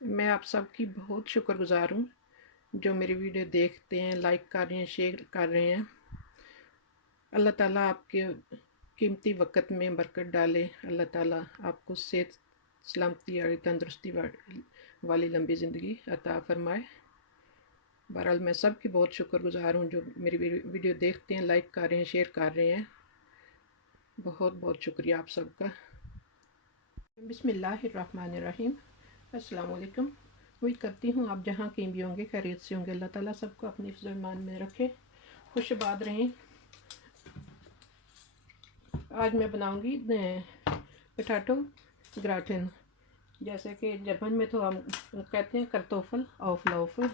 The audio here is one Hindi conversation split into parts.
मैं आप सबकी बहुत शुक्रगुज़ार हूँ, जो मेरी वीडियो देखते हैं, लाइक कर रहे हैं, शेयर कर रहे हैं। अल्लाह ताला आपके कीमती वक़्त में बरकत डाले। अल्लाह ताला आपको सेहत, सलामती वाली, तंदुरुस्ती वाली लंबी ज़िंदगी अता फ़रमाए। बहरहाल मैं सबकी बहुत शुक्रगुज़ार हूँ, जो मेरी वीडियो देखते हैं, लाइक कर रहे हैं, शेयर कर रहे हैं। बहुत बहुत शुक्रिया आप सबका। बिस्मिल्लाहिर्रहमानिर्रहीम। अस्सलाम वालेकुम। उम्मीद करती हूँ आप जहाँ कहीं भी होंगे खैरियत से होंगे। अल्लाह ताला सबको अपनी हिफ्ज़-ए-ईमान में रखे, खुशबाद रहें। आज मैं बनाऊँगी पोटैटो ग्राटन, जैसे कि जर्मन में तो हम कहते हैं करतोफल auflauf।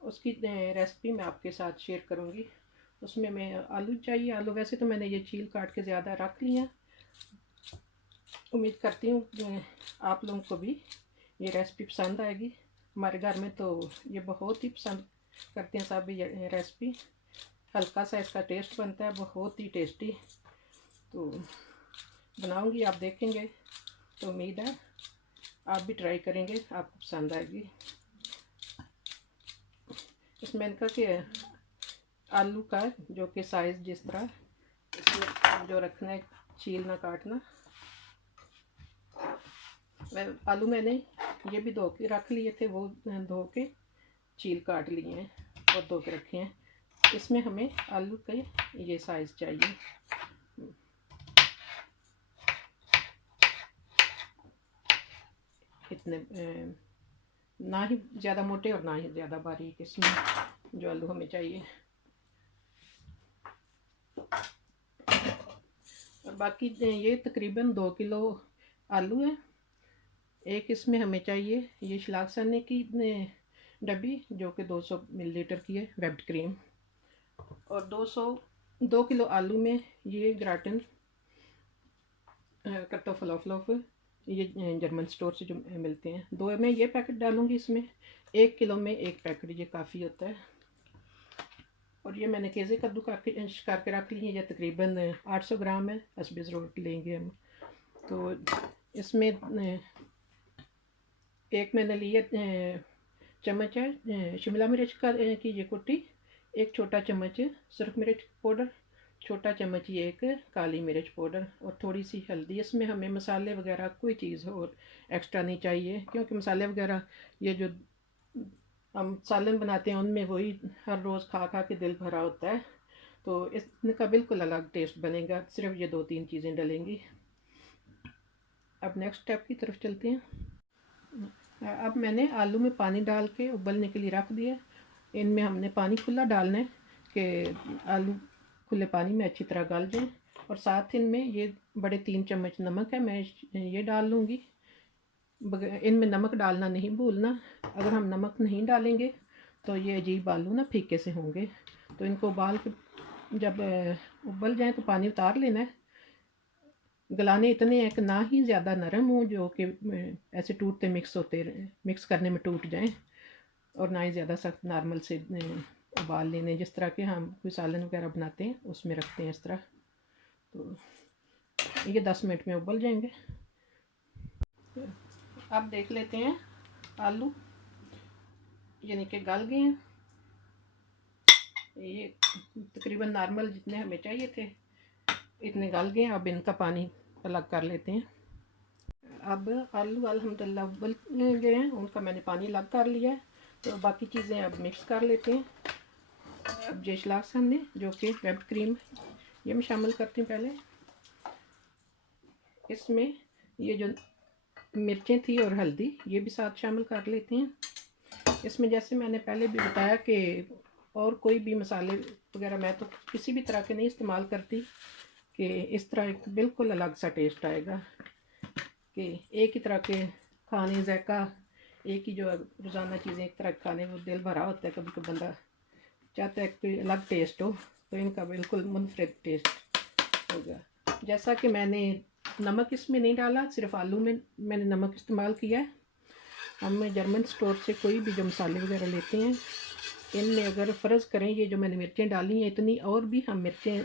उसकी रेसिपी मैं आपके साथ शेयर करूँगी। उसमें मैं आलू चाहिए। आलू वैसे तो मैंने ये छील काट के ज़्यादा रख लिया। उम्मीद करती हूँ आप लोगों को भी ये रेसिपी पसंद आएगी। हमारे घर में तो ये बहुत ही पसंद करते हैं सब ये रेसिपी। हल्का सा इसका टेस्ट बनता है, बहुत ही टेस्टी। तो बनाऊंगी, आप देखेंगे तो उम्मीद है आप भी ट्राई करेंगे, आपको पसंद आएगी। इसमें इनका कि आलू का जो कि साइज़ जिस तरह इसमें जो रखना है, छीलना काटना। आलू मैंने ये भी धो के रख लिए थे, वो धो के छील काट लिए हैं और धो के रखे हैं। इसमें हमें आलू के ये साइज़ चाहिए। इतने ना ही ज़्यादा मोटे और ना ही ज़्यादा बारीक, इसमें जो आलू हमें चाहिए। और बाकी ये तकरीबन 2 किलो आलू है। एक इसमें हमें चाहिए ये शलाक्सने की डब्बी, जो कि 200 मिलीलीटर की है, व्हिप्ड क्रीम। और 2 किलो आलू में ये ग्राटन करतोफल auflauf, ये जर्मन स्टोर से जो मिलते हैं। 2 में ये पैकेट डालूँगी इसमें। 1 किलो में 1 पैकेट ये काफ़ी होता है। और ये मैंने केज़े कद्दू करके रख ली है। ये तकरीबन 800 ग्राम है। हस्बे ज़रूरत लेंगे हम। तो इसमें एक मैंने लिए चम्मच है शिमला मिर्च की ये कुट्टी, एक छोटा चम्मच सुरख मिर्च पाउडर, छोटा चम्मच ये एक काली मिर्च पाउडर, और थोड़ी सी हल्दी। इसमें हमें मसाले वगैरह कोई चीज़ और एक्स्ट्रा नहीं चाहिए, क्योंकि मसाले वगैरह ये जो हम सालन बनाते हैं उनमें वही हर रोज़ खा खा के दिल भरा होता है। तो इसका बिल्कुल अलग टेस्ट बनेगा, सिर्फ ये 2-3 चीज़ें डलेंगी। अब नेक्स्ट स्टेप की तरफ चलते हैं। अब मैंने आलू में पानी डाल के उबलने के लिए रख दिया। इनमें हमने पानी खुला डालना है कि आलू खुले पानी में अच्छी तरह गल जाए। और साथ इनमें ये बड़े 3 चम्मच नमक है, मैं ये डाल लूँगी। इनमें नमक डालना नहीं भूलना। अगर हम नमक नहीं डालेंगे तो ये अजीब आलू ना फीके से होंगे। तो इनको उबाल के जब उबल जाए तो पानी उतार लेना है। गलाने इतने हैं कि ना ही ज़्यादा नरम हो जो कि ऐसे टूटते मिक्स करने में टूट जाएं, और ना ही ज़्यादा सख्त, नॉर्मल से उबाल लेने, जिस तरह के हम कोई सालन वगैरह बनाते हैं उसमें रखते हैं इस तरह। तो ये 10 मिनट में उबल जाएंगे। अब देख लेते हैं आलू यानी कि गल गए हैं। ये तकरीबन नॉर्मल जितने हमें चाहिए थे इतने गल गए हैं। अब इनका पानी अलग कर लेते हैं। अब आलू अल्हम्दुलिल्लाह उबल गए हैं, उनका मैंने पानी अलग कर लिया है। तो बाकी चीज़ें अब मिक्स कर लेते हैं। अब जे शलाक्स हमने जो कि व्हिप्ड क्रीम, ये मैं शामिल करती हूँ पहले। इसमें ये जो मिर्चें थी और हल्दी ये भी साथ शामिल कर लेते हैं। इसमें जैसे मैंने पहले भी बताया कि और कोई भी मसाले वगैरह मैं तो किसी भी तरह के नहीं इस्तेमाल करती, कि इस तरह एक बिल्कुल अलग सा टेस्ट आएगा कि एक ही तरह के खाने जायका, एक ही जो रोज़ाना चीज़ें एक तरह खाने वो दिल भरा होता है। कभी कभी बंदा चाहता है कोई अलग टेस्ट हो, तो इनका बिल्कुल मुनफरिद टेस्ट होगा। जैसा कि मैंने नमक इसमें नहीं डाला, सिर्फ आलू में मैंने नमक इस्तेमाल किया है। हम जर्मन स्टोर से कोई भी जो मसाले वगैरह लेते हैं इनमें अगर फ़र्ज़ करें ये जो मैंने मिर्चें डाली हैं इतनी और भी हम मिर्चें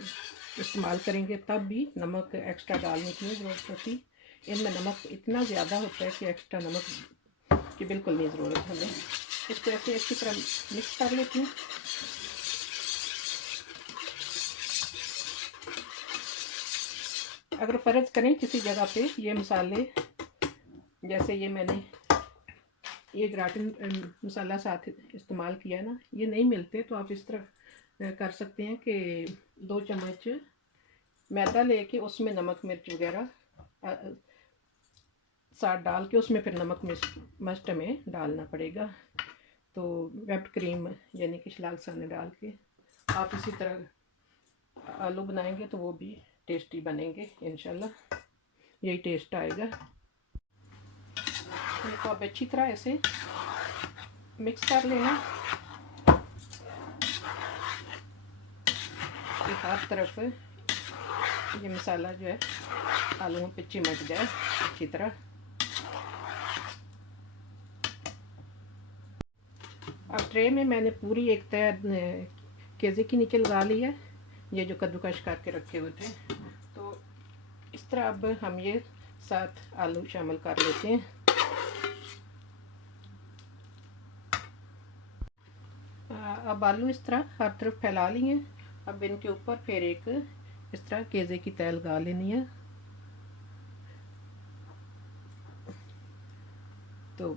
इस्तेमाल करेंगे तब भी नमक एक्स्ट्रा डालने की ज़रूरत होती। इनमें नमक इतना ज़्यादा होता है कि एक्स्ट्रा नमक की बिल्कुल नहीं ज़रूरत हमें। इसको ऐसे अच्छी तरह मिक्स कर लेती हूँ। अगर फ़र्ज़ करें किसी जगह पे ये मसाले, जैसे ये मैंने ये ग्राटन मसाला साथ इस्तेमाल किया है ना, ये नहीं मिलते तो आप इस तरह कर सकते हैं कि 2 चम्मच मैदा लेके उसमें नमक मिर्च वगैरह साथ डाल के, उसमें फिर नमक मस्ट में डालना पड़ेगा। तो व्हिप्ड क्रीम यानी कि लाल साने डाल के आप इसी तरह आलू बनाएंगे तो वो भी टेस्टी बनेंगे इंशाल्लाह, यही टेस्ट आएगा। इनको आप अच्छी तरह ऐसे मिक्स कर लेना कि हर तरफ ये मसाला जो है आलूओं पे चिमट जाए अच्छी तरह। अब ट्रे में मैंने पूरी एक तय केज़े की नीचे लगा ली है, ये जो कद्दूकश करके रखे हुए थे। तो इस तरह अब हम ये साथ आलू शामिल कर लेते हैं। अब आलू इस तरह हर तरफ फैला लिए। अब इनके ऊपर फिर एक इस तरह केज़े की तय लगा लेनी है। तो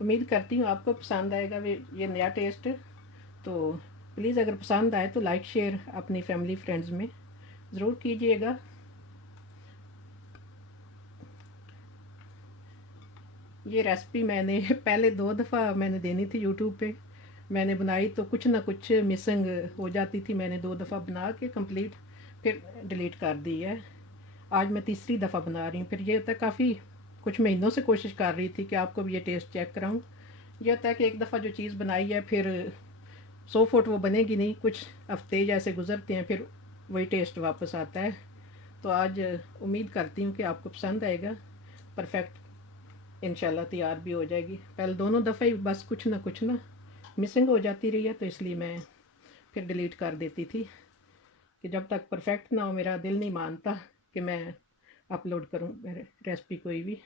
उम्मीद करती हूँ आपको पसंद आएगा ये नया टेस्ट। तो प्लीज़ अगर पसंद आए तो लाइक शेयर अपनी फैमिली फ्रेंड्स में ज़रूर कीजिएगा। ये रेसिपी मैंने पहले 2 दफ़ा मैंने देनी थी यूट्यूब पे, मैंने बनाई तो कुछ ना कुछ मिसिंग हो जाती थी। मैंने 2 दफ़ा बना के कंप्लीट फिर डिलीट कर दी है। आज मैं तीसरी दफ़ा बना रही हूँ। फिर ये होता है काफ़ी कुछ महीनों से कोशिश कर रही थी कि आपको भी ये टेस्ट चेक कराऊँ। ये होता है कि एक दफ़ा जो चीज़ बनाई है फिर 100 फुट वो बनेगी नहीं, कुछ हफ्ते जैसे गुजरते हैं फिर वही टेस्ट वापस आता है। तो आज उम्मीद करती हूँ कि आपको पसंद आएगा, परफेक्ट इंशाल्लाह तैयार भी हो जाएगी। पहले दोनों दफ़ा ही बस कुछ ना मिसिंग हो जाती रही है, तो इसलिए मैं फिर डिलीट कर देती थी कि जब तक परफेक्ट ना हो मेरा दिल नहीं मानता कि मैं अपलोड करूँ रेसिपी कोई भी।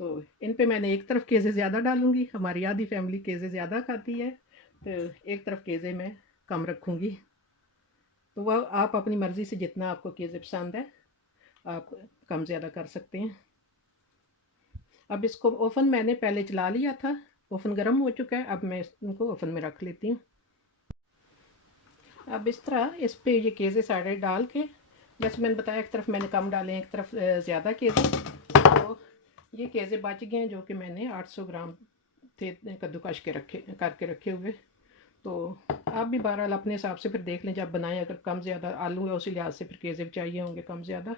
तो इन पे मैंने एक तरफ केज़े ज़्यादा डालूँगी, हमारी आधी फैमिली केज़े ज़्यादा खाती है, तो एक तरफ केज़े मैं कम रखूँगी। तो वह आप अपनी मर्ज़ी से जितना आपको केज़े पसंद है आप कम ज़्यादा कर सकते हैं। अब इसको ओवन मैंने पहले चला लिया था, ओवन गर्म हो चुका है। अब मैं इनको ओवन में रख लेती हूँ। अब इस तरह इस पे ये केज़े सारे डाल के, जैसे मैंने बताया एक तरफ मैंने कम डाले, एक तरफ ज़्यादा केज़े, तो ये केज़े बच गए हैं जो कि मैंने 800 ग्राम थे कद्दूकश के करके रखे हुए। तो आप भी बहरहाल अपने हिसाब से फिर देख लें जब बनाएं, अगर कम ज़्यादा आलू है उसी लिहाज से फिर केज़े भी चाहिए होंगे कम ज़्यादा।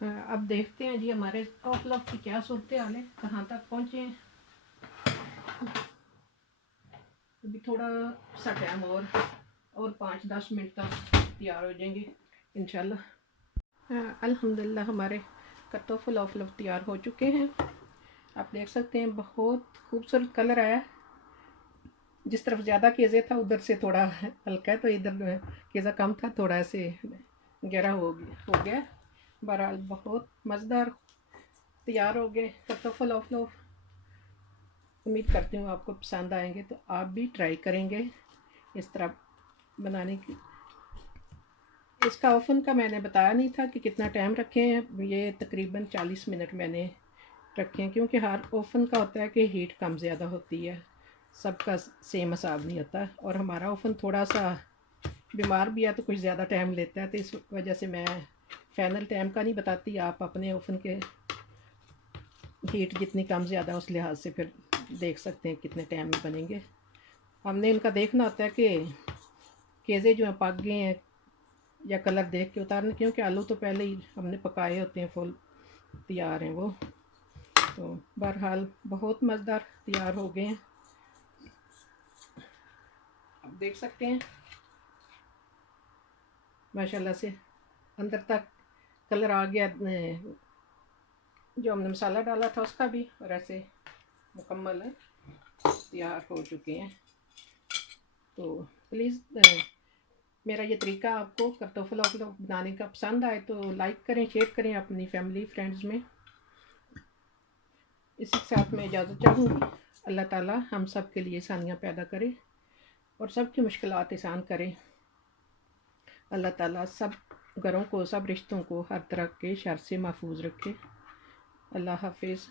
अब देखते हैं जी हमारे ऑफ की क्या सूरत हाल है, कहाँ तक पहुँचे हैं। अभी थोड़ा सा टाइम और 5-10 मिनट तक तैयार हो जाएंगे इंशाल्लाह। अल्हम्दुलिल्लाह हमारे कत्तोफल ऑफ तैयार हो चुके हैं। आप देख सकते हैं बहुत खूबसूरत कलर आया। जिस तरफ ज़्यादा केज़े था उधर से थोड़ा हल्का है, तो इधर केज़ा कम था, थोड़ा ऐसे गहरा हो गया। बहरहाल बहुत मज़ेदार तैयार हो गए कत्तोफल ऑफ। उम्मीद करती हूँ आपको पसंद आएंगे, तो आप भी ट्राई करेंगे इस तरह बनाने की। इसका ओवन का मैंने बताया नहीं था कि कितना टाइम रखे हैं, ये तकरीबन 40 मिनट मैंने रखे हैं, क्योंकि हर ओवन का होता है कि हीट कम ज़्यादा होती है, सबका सेम हिसाब नहीं होता। और हमारा ओवन थोड़ा सा बीमार भी है तो कुछ ज़्यादा टाइम लेता है, तो इस वजह से मैं फाइनल टाइम का नहीं बताती। आप अपने ओवन के हीट जितनी कम ज़्यादा उस लिहाज से फिर देख सकते हैं कितने टाइम में बनेंगे। हमने इनका देखना होता है कि केज़े जो हैं पक गए हैं या कलर देख के उतारने, क्योंकि आलू तो पहले ही हमने पकाए होते हैं, फुल तैयार हैं वो। तो बहरहाल बहुत मज़ेदार तैयार हो गए हैं, आप देख सकते हैं माशाल्लाह से अंदर तक कलर आ गया, जो हमने मसाला डाला था उसका भी, और ऐसे मुकम्मल तैयार हो चुके हैं। तो प्लीज़ मेरा ये तरीका आपको कत्तोफल बनाने का पसंद आए तो लाइक करें, शेयर करें अपनी फैमिली फ्रेंड्स में। इसी के साथ मैं इजाज़त चाहूँगी। अल्लाह ताला हम सब के लिए आसानियाँ पैदा करे और सब की मुश्किलात आसान करे। अल्लाह ताला सब घरों को, सब रिश्तों को हर तरह के शर से महफूज रखे। अल्लाह हाफिज़।